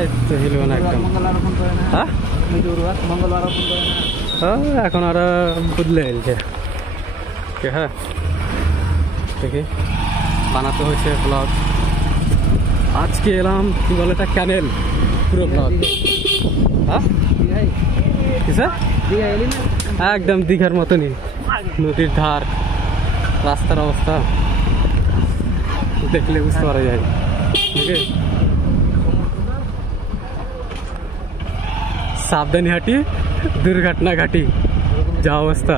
এই তো হিলবে না একদম। হ্যাঁ এখন আর বদলে গেছে। হ্যাঁ দেখি বানাতে হয়েছে ব্লগ। আজকে এলাম কি বলে এটা ক্যানেল পুরো ব্লগ। হ্যাঁ কিসে একদম দীঘার মতনই, নদীর ধার, রাস্তার অবস্থা দেখলে বুঝতে পারা যায়। ঠিক আছে, সাবধানী হাঁটি দুর্ঘটনা ঘাটি যা অবস্থা।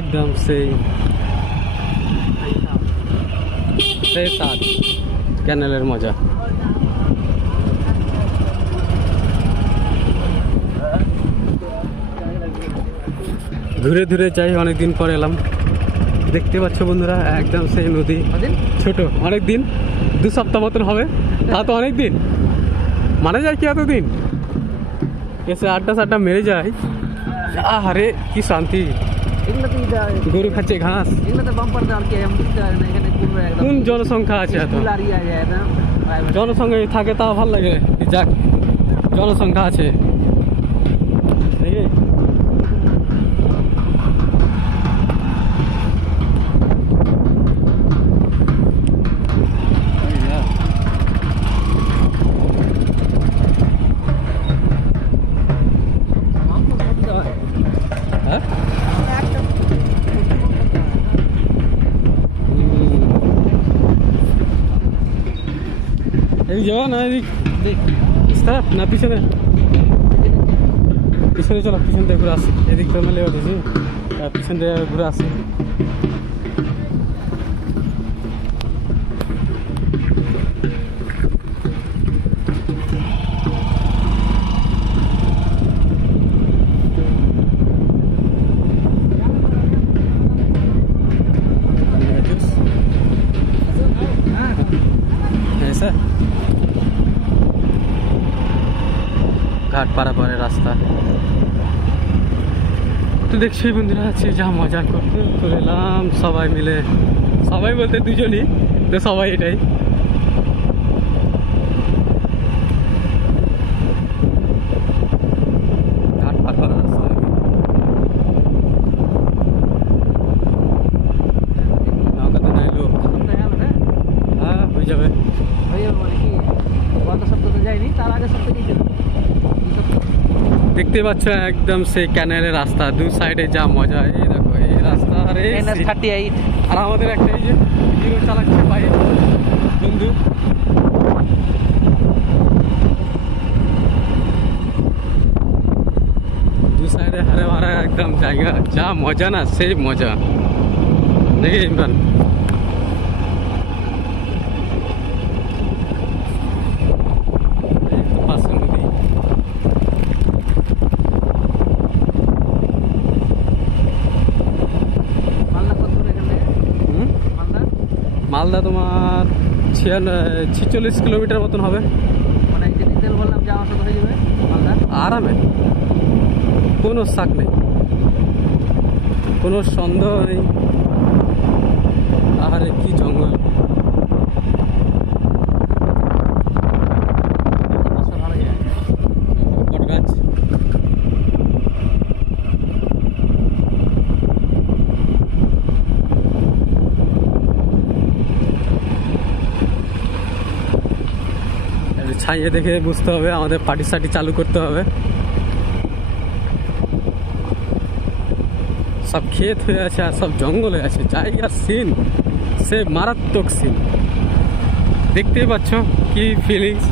একদম সেই স্বাদ ক্যানেলের মজা। ঘুরে ঘুরে যাই, অনেকদিন পর এলাম। দেখতে পাচ্ছ বন্ধুরা একদম সেই নদী, ছোট অনেকদিন 2 সপ্তাহ মতন হবে, তা তো অনেকদিন মানে যায় কি এতদিন এসে আড্ডা সাড্ডা মেরে যায়। আরে কি শান্তি, গরু খাচ্ছে ঘাস। কোন জনসংখ্যা আছে এত, জনসংখ্যা থাকে তাও ভালো লাগে। যাক জনসংখ্যা আছে। এই যাওয়া না এদিক না পিছনে, পিছনে চলো, পিছন থেকে ঘুরে আসি। এদিক তো মেলে উঠেছি, পিছন থেকে ঘুরে আসি। ঘাট পারাপারের রাস্তা তো দেখছি বন্ধুরা, আছে যা মজা করতে চলে এলাম সবাই মিলে। সবাই বলতে দুজনই তো, সবাই এটাই। ঘাট পারাপারের রাস্তা নৌকাতে নাই লোক। হ্যাঁ হয়ে যাবে, দেখতে পাচ্ছ একদম সেই ক্যানেলের রাস্তা, 2 সাইডে যা মজা। এই দেখো এই রাস্তা, আর আমাদের একটা এই যে হিরো চালাচ্ছে বাইক বন্ধু। দু সাইডে হারে ভরা একদম জায়গা, যা মজা না সেই মজা। দেখি ইমরান মালদা তোমার 46 কিলোমিটার মতন হবে আরামে, কোনো শাক নেই, কোনো সন্দেহ নেই। আরে কি জঙ্গল, বটগাছ। ছাইয়ে দেখে বুঝতে হবে, আমাদের পার্টি সার্টি চালু করতে হবে। সব ক্ষেত হয়ে আছে আর সব জঙ্গল হয়ে আছে, জায়গার সিন সে মারাত্মক সিন। দেখতেই পাচ্ছ কি ফিলিংস।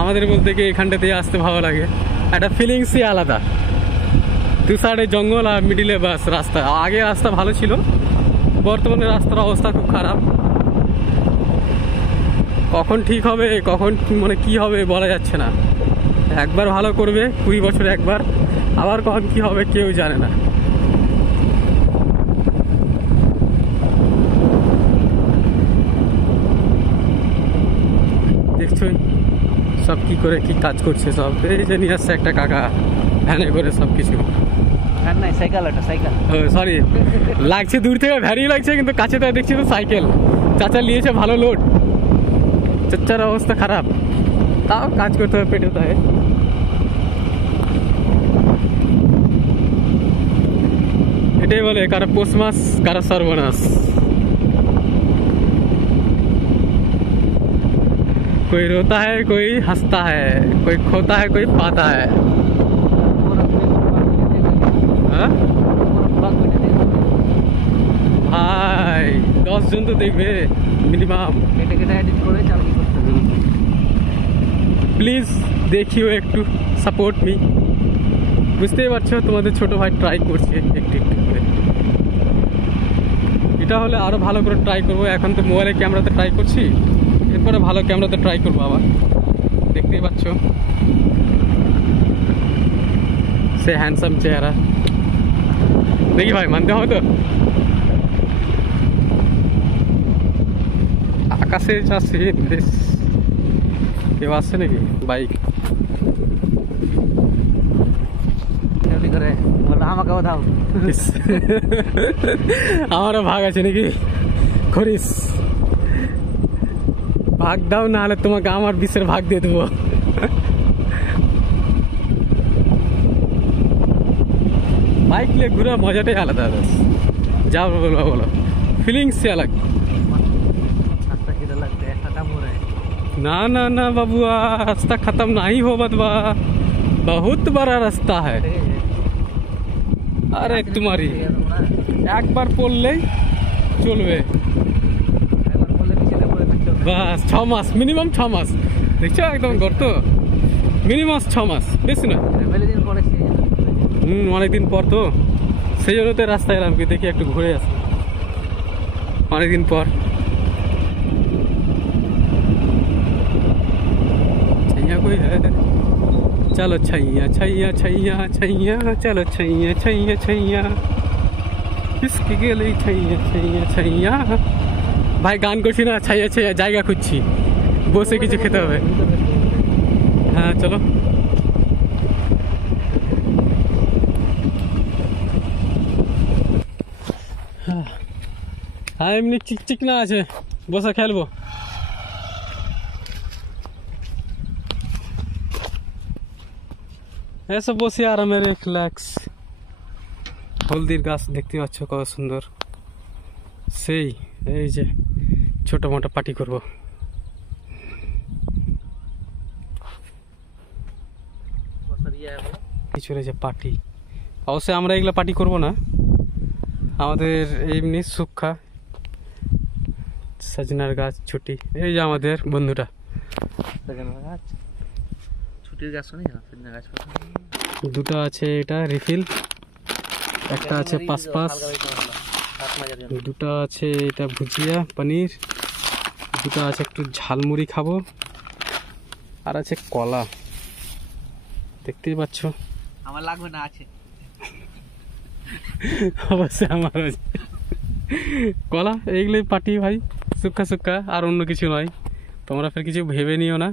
আমাদের বলতে কি এখানটাতে আসতে ভালো লাগে, একটা ফিলিংসই আলাদা। 2 সাইডে জঙ্গল আর মিডিলে বাস রাস্তা। আগে রাস্তা ভালো ছিল, বর্তমানে রাস্তার অবস্থা খুব খারাপ। কখন ঠিক হবে, কখন মানে কি হবে বলা যাচ্ছে না। একবার ভালো করবে 20 বছরে একবার, আবার কখন কি হবে কেউ জানে না। পাচ্ছই সব কি করে কি কাজ করছে সব। এই যে নিয়ে আসছে একটা কাকা ভ্যানে করে সব কিছু। সরি, লাগছে দূর থেকে ভ্যানই লাগছে, কিন্তু কাছে তো দেখছি তো সাইকেল। চাচা নিয়েছে ভালো লোড, চাচার অবস্থা খারাপ, তাও কাজ করতে হবে পেটে। তাই এটাই বলে কারো পৌষ মাস কারো সর্বনাশ। कोई रोता है कोई हंसता है, कोई खोता है कोई पाता है। ভাই 10 জন তো দেখবে মিনিমাম। প্লিজ দেখিও একটু, সাপোর্ট মি। বুঝতেই পারছো তোমাদের ছোট ভাই ট্রাই করছে একটু একটু করে। এটা হলে আরো ভালো করে ট্রাই করবো। এখন তো মোবাইলের ক্যামেরাতে ট্রাই করছি, এরপরে ভালো ক্যামেরাতে ট্রাই করবো আবার। দেখতেই পাচ্ছ সে হ্যান্ডসাম চেহারা। দেখি ভাই মানতে হবে তো। আকাশে যাচ্ছে বেশ। কেউ আসছে নাকি বাইক? আমাকে দাও, আমারও ভাগ আছে নাকি? করিস ভাগ দাও, না হলে তোমাকে আমার বিশ্বের ভাগ দিয়ে দেবো। বাইক নিয়ে ঘুরার মজাটাই আলাদা। যা বলো বলো, ফিলিংস সে अलग। ना ना ना बाबुआ, रास्ता खत्म नहीं हो बदवा, बहुत बड़ा रास्ता है। अरे तुम्हारी एक बार পড়লেই চলবে বাস। 6 মাস মিনিমাম, 6 মাস। দেখছো একদম গর্ত, মিনিমাম 6 মাস, বেশি না। অনেকদিন পর তো, সেই জন্য তো রাস্তায় এলাম কি দেখি একটু ঘুরে আসি অনেকদিন পর। कोई है चलो छैया छैया छैया छैया, चलो छैया छैया छैया, इसके गले छैया छैया छैया। ভাই গান করছি না, ছাইয়া ছাইয়া জায়গা খুঁজছি, বসে কিছু খেতে হবে। হ্যাঁ চলো। হ্যাঁ এমনি চিকচিক না আছে, বসে খেলবো। এসব বসে আরামে রিল্যাক্স। হলদির গাছ দেখতে পাচ্ছ কত সুন্দর। সেই এই যে ছোট মোটো পার্টি করব। কিছু যে পার্টি, অবশ্যই আমরা এগুলো পার্টি করব না, আমাদের এমনি সুখা সজনার গাছ ছুটি। এই যে আমাদের বন্ধুটা ছুটির গাছ, দুটো আছে, এটা রিফিল, একটা আছে পাঁচ পাঁচ, দুটো আছে এটা ভুজিয়া পনির, দুটো আছে একটু ঝালমুড়ি খাবো, আর আছে কলা। দেখতেই পাচ্ছ। আমার লাগবে না, আছে অবশ্যই আমার আছে কলা। এইগুলোই পার্টি ভাই, সুক্কা সুক্কা, আর অন্য কিছু নয়। তোমরা ফের কিছু ভেবে নিও না।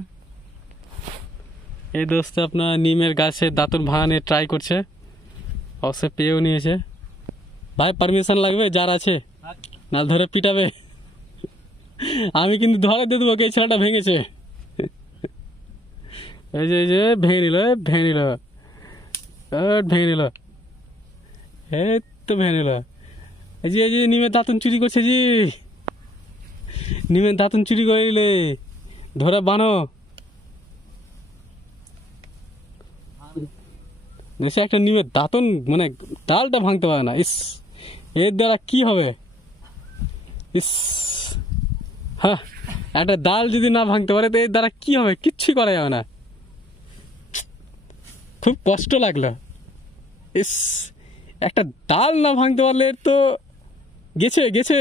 এই দোস্ত আপনার নিমের গাছে দাঁতুন ভাঙানে ট্রাই করছে, অবশ্যই পেয়েও নিয়েছে। ভাই পারমিশন লাগবে যার আছে, না ধরে পিটাবে। আমি কিন্তু ধরে দিয়ে দেবো, এই ছেলেটা ভেঙেছে। এই যে ভেঙে নিল, ভেঙে নিল, ভেঙে নিল, এই তো ভেঙে নিল। এই যে নিমের দাঁতুন চুরি করছে, জি নিমের দাঁতুন চুরি করে নিলে, ধরে বানো। দেশে একটা নিমের দাঁতন, মানে ডালটা ভাঙতে পারে না। ইস, এর দ্বারা কি হবে? ইস হ্যাঁ, একটা ডাল যদি না ভাঙতে পারে তো এর দ্বারা কি হবে? কিচ্ছুই করা যাবে না। খুব কষ্ট লাগলো। ইস, একটা ডাল না ভাঙতে পারলে এর তো গেছে গেছে।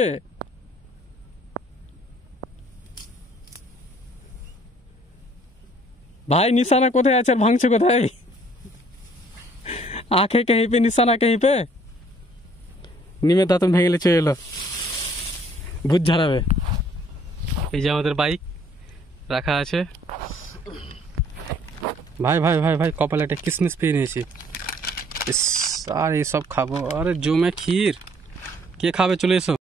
भाई निशाना कोথায় আছে, ভাঙছে কোথায়? आंखें कहीं पे, निशाना कहीं पे। নিমের দাঁতন ভেঙে চলে এলো, ভূত ঝাড়াবে। এই যে আমাদের বাইক, রাখা আছে। ভাই ভাই ভাই ভাই কপালে একটা কিসমিস পেয়ে নিয়েছি। ইস, আর এইসব খাবো, আরে জমে ক্ষীর। কে খাবে চলে এসো।